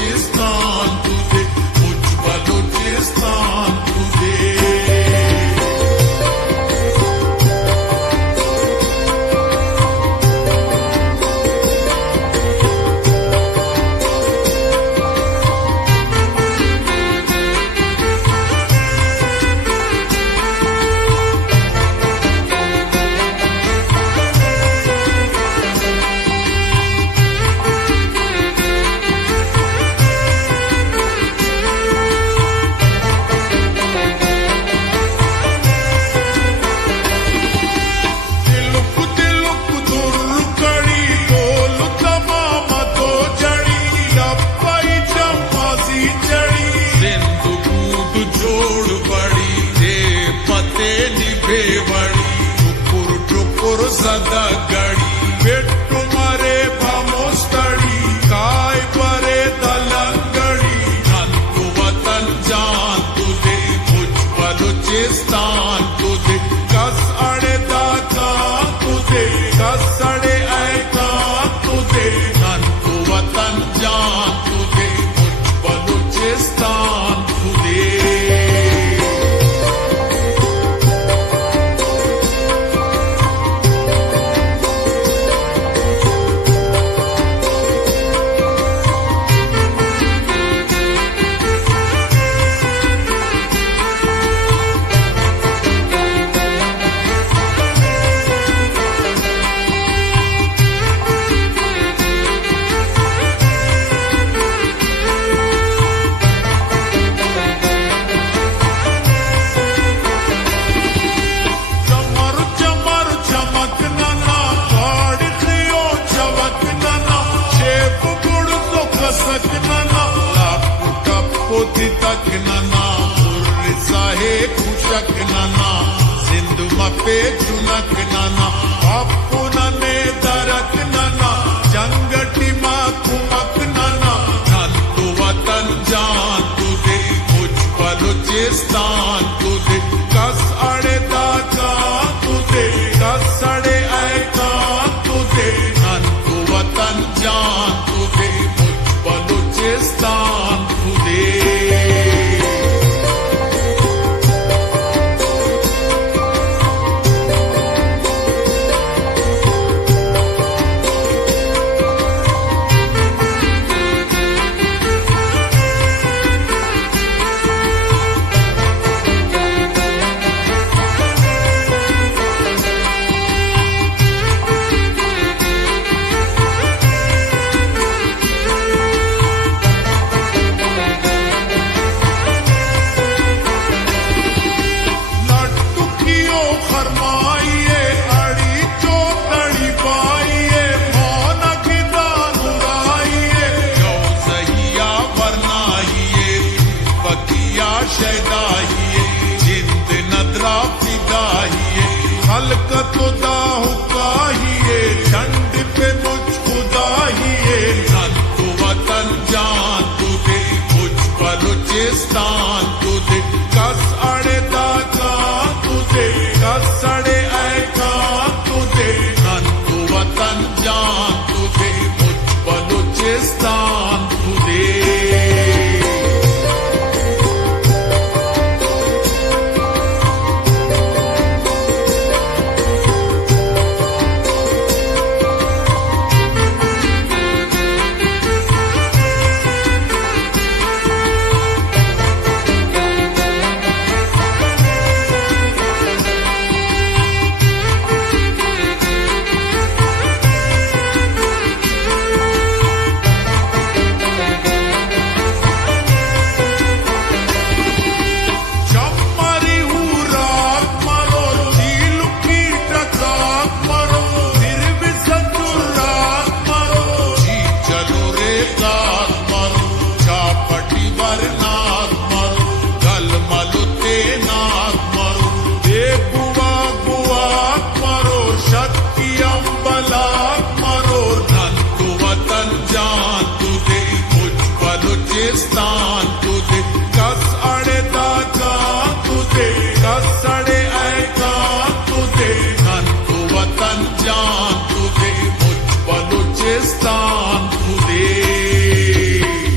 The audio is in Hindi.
बलूचिस्तान तुझे, मुझ बलूचिस्तान तुझे। सदा गड़ी बेट्टू मरे भामोस्तड़ी काय परे दलंगड़ी नंदू वतन जान तुझे, मुझ बलूचिस्तान तुझे, कस अड़े दाता तुझे, कस अड़े ऐका तुझे, नंदू वतन जान तुझे, मुझ बलूचिस्तान तुझे। तक नना साहे खुशक नना सिंधु मपे चुनक नना बापू नने दरक नना जंगटी मा कुमक नना नंदू वतन जान तुझे, मुझ बलूचिस्तान तुझे, कस अड़े दाता तुझे, कस अड़े ऐका तुझे, नंदू वतन जान तुझे, मुझ बलूचिस्तान तुझे। जिंद नदरा फिदाहिए हल्क तुदा हुकाहिए झंड पे मुझ खुदाहिए नंदू वतन जान तुझे, मुझ बलूचिस्तान तुझे, कस